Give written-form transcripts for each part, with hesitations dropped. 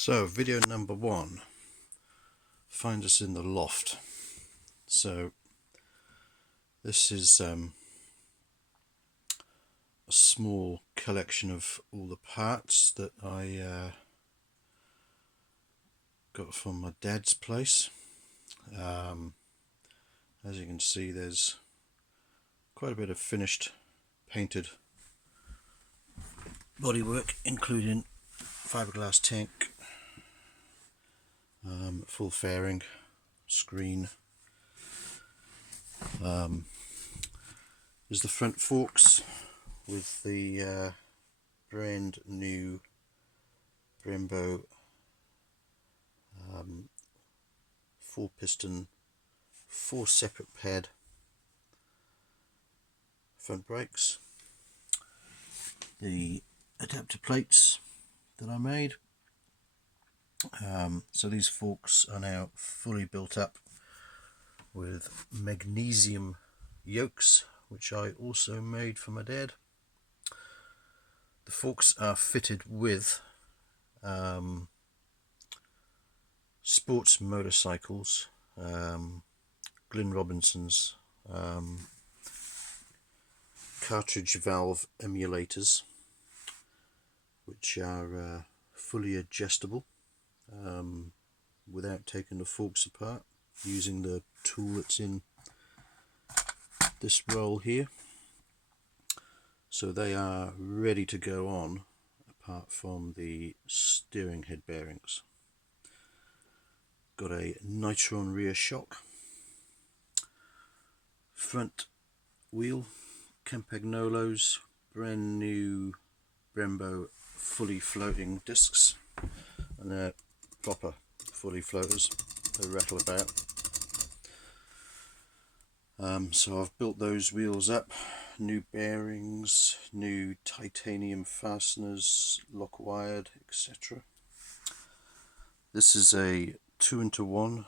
So video number 1 finds us in the loft. So this is a small collection of all the parts that I got from my dad's place. As you can see, there's quite a bit of finished painted bodywork, including fiberglass tank, full fairing, screen. There's the front forks with the brand new Brembo 4-piston, 4 separate pad front brakes. The adapter plates that I made. So these forks are now fully built up with magnesium yokes, which I also made for my dad. The forks are fitted with sports motorcycles, Glyn Robinson's cartridge valve emulators, which are fully adjustable without taking the forks apart, using the tool that's in this roll here. So they are ready to go on, apart from the steering head bearings. Got a Nitron rear shock, front wheel Campagnolos, brand new Brembo fully floating discs, and they're proper fully floaters. They rattle about. So I've built those wheels up, new bearings, new titanium fasteners, lock wired, etc. This is a 2-into-1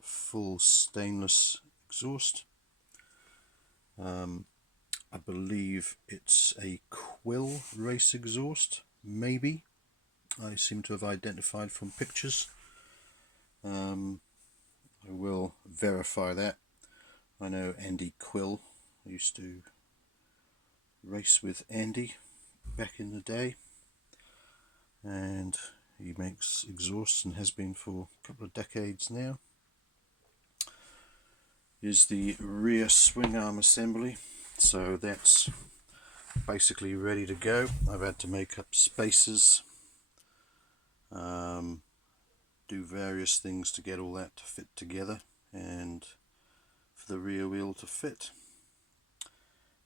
full stainless exhaust. I believe it's a Quill race exhaust, maybe. I seem to have identified from pictures. I will verify that. I know Andy Quill. I used to race with Andy back in the day, and he makes exhausts and has been for a couple of decades now. Is the rear swing arm assembly, so that's basically ready to go. I've had to make up spacers, do various things to get all that to fit together, and for the rear wheel to fit.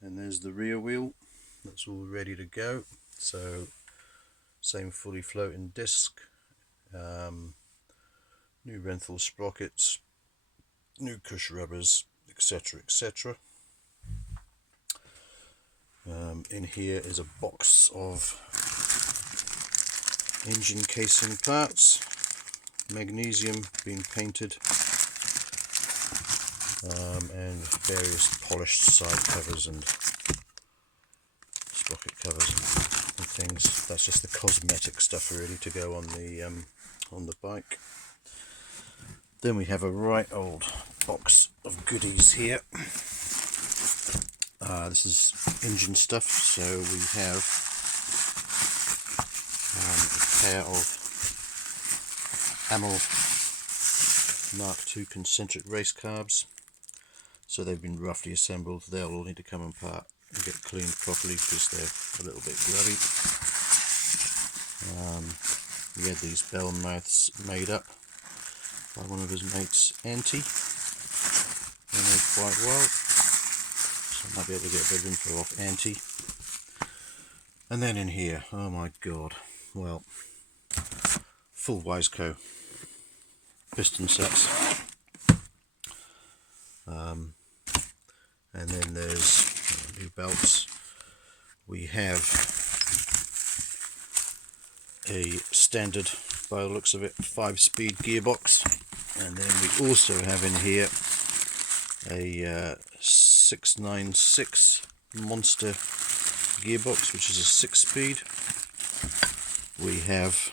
And there's the rear wheel, that's all ready to go. So same fully floating disc, new Renthal sprockets, new cush rubbers, etc, etc. In here is a box of engine casing parts, magnesium being painted, and various polished side covers and sprocket covers and things. That's just the cosmetic stuff really to go on the bike. Then we have a right old box of goodies here. This is engine stuff, so we have a pair of Hamel Mark II concentric race carbs. So they've been roughly assembled. They'll all need to come apart and get cleaned properly because they're a little bit grubby. We had these bell mouths made up by one of his mates, Auntie. They made quite well, so I might be able to get a bit of info off Auntie. And then in here, oh my god, well, full Wiseco piston sets, and then there's new belts. We have a standard, by the looks of it, 5-speed gearbox, and then we also have in here a 696 monster gearbox, which is a 6-speed. we have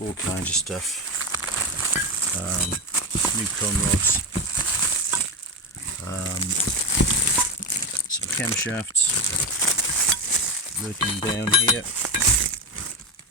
all kinds of stuff. New conrods, some camshafts. Looking down here,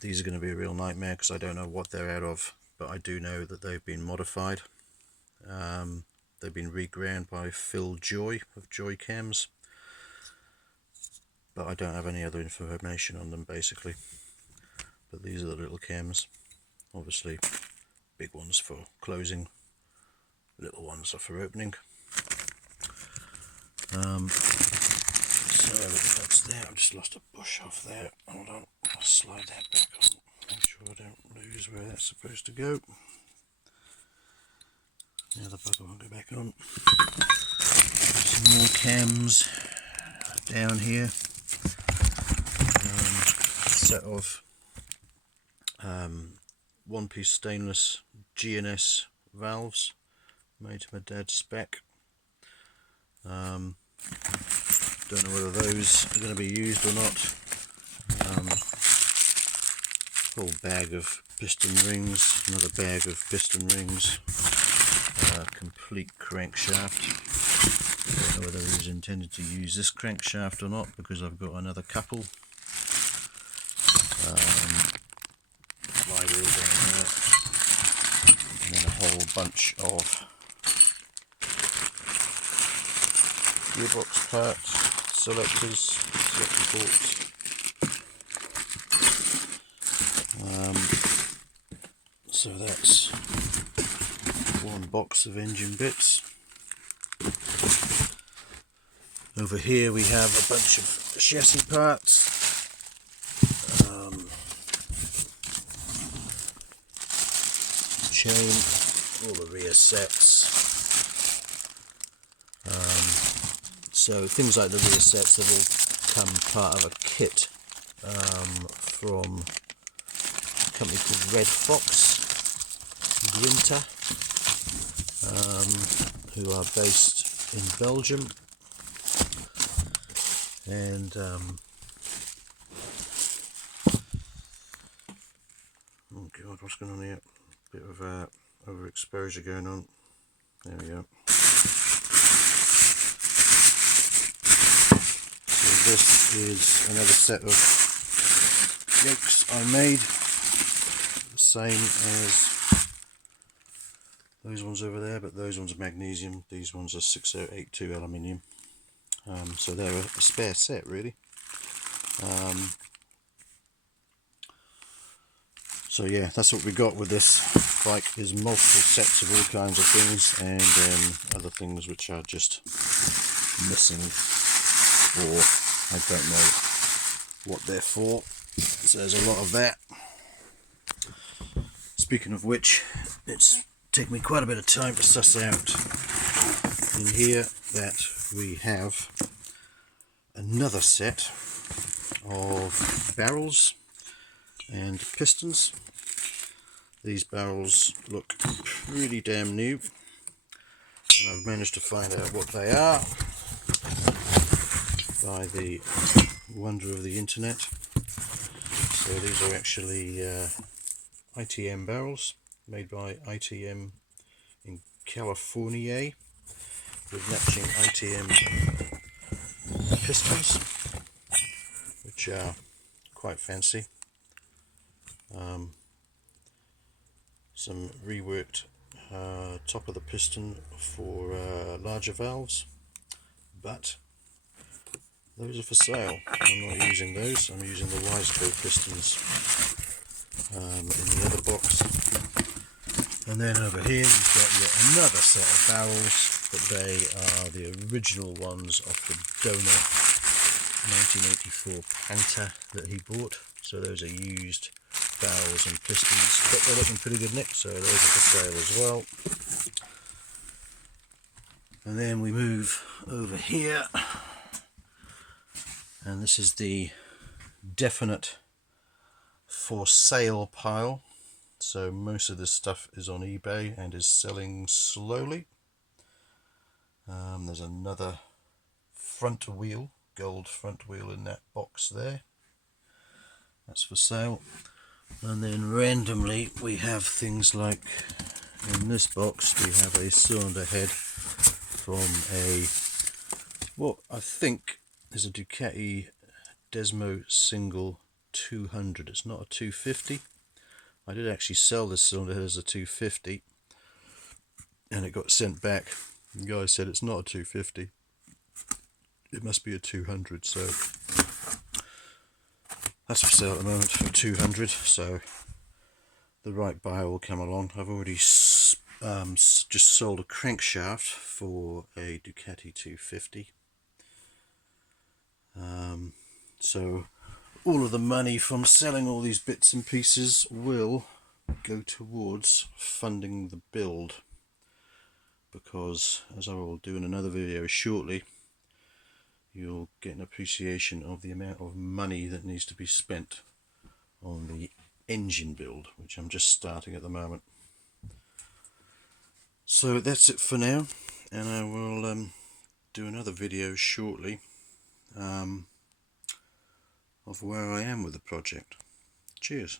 these are going to be a real nightmare because I don't know what they're out of, but I do know that they've been modified. They've been reground by Phil Joy of Joy Cams, but I don't have any other information on them basically. But these are the little cams. Obviously big ones for closing, little ones are for opening. So that's there. I've just lost a bush off there. Hold on, I'll slide that back on. Make sure I don't lose where that's supposed to go. The other bugger won't go back on. Some more cams down here. Set of one-piece stainless GNS valves made to my dad's spec. Don't know whether those are going to be used or not. Whole bag of piston rings, another bag of piston rings, complete crankshaft. Don't know whether he was intended to use this crankshaft or not, because I've got another couple. Flywheel down there, and then a whole bunch of gearbox parts, selectors, selector ports. So that's one box of engine bits. Over here we have a bunch of chassis parts. Chain, all the rear sets. So things like the rear sets have all come part of a kit from a company called Red Fox Grinter, who are based in Belgium, and oh god, what's going on here? Bit of overexposure going on. There we go. So this is another set of yokes I made, the same as those ones over there, but those ones are magnesium, these ones are 6082 aluminium. So they're a spare set really. So yeah, that's what we got with this bike, is multiple sets of all kinds of things, and then other things which are just missing, or I don't know what they're for. So there's a lot of that. Speaking of which, it's taken me quite a bit of time to suss out in here that we have another set of barrels and pistons. These barrels look pretty damn new, and I've managed to find out what they are by the wonder of the internet. So these are actually ITM barrels made by ITM in California, with matching ITM pistons, which are quite fancy. Some reworked top of the piston for larger valves, but those are for sale. I'm not using those, I'm using the Wiseco pistons in the other box. And then over here we've got yet another set of barrels, but they are the original ones off the donor 1984 Panther that he bought. So those are used barrels and pistons, but they're looking pretty good nick, so those are for sale as well. And then we move over here, and this is the definite for sale pile. So most of this stuff is on eBay and is selling slowly. There's another front wheel, gold front wheel in that box there. that's for sale. And then randomly we have things like, in this box we have a cylinder head from what I think is a Ducati Desmo single 200. It's not a 250. I did actually sell this cylinder head as a 250 and it got sent back. The guy said it's not a 250, it must be a 200, so that's for sale at the moment for 200. So the right buyer will come along. I've already just sold a crankshaft for a Ducati 250. So all of the money from selling all these bits and pieces will go towards funding the build, because as I will do in another video shortly, you'll get an appreciation of the amount of money that needs to be spent on the engine build, which I'm just starting at the moment. So that's it for now, and I will do another video shortly of where I am with the project. Cheers.